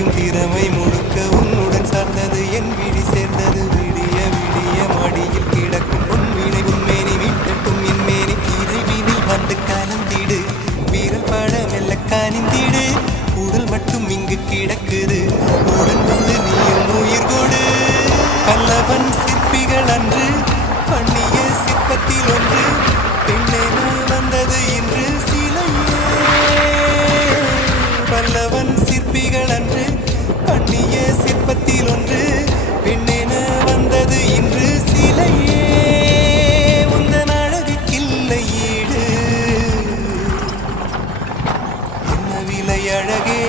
ரசிக்கும் திறமை முழுக்க உன்னுடன் சார்ந்தது என் விழி சேர்ந்தது விடிய விடிய மடியில் கிடக்கும் பொன்வினை உன்மேனி மீட்டட்டும் என் மேனி இறைவினில் வந்து கலந்திடு வீரல் பட மெல்ல காணிந்திடு உடல் மட்டும் இங்கு கிடக்குது உடன் வந்து நீயும் உயிர் கொடு பல்லவன் சிற்பிகள் அன்று பண்ணிய சிற்பத்தில் ஒன்று பெண்ணென வந்தது இன்று சிலையே பல்லவன் சிற்பிகள் அன்று பண்ணிய சிற்பத்தில் ஒன்று பெண்ணென வந்தது இன்று சிலையே உந்தன் அழகுக்கில்லை ஈடு என்ன விலை அழகே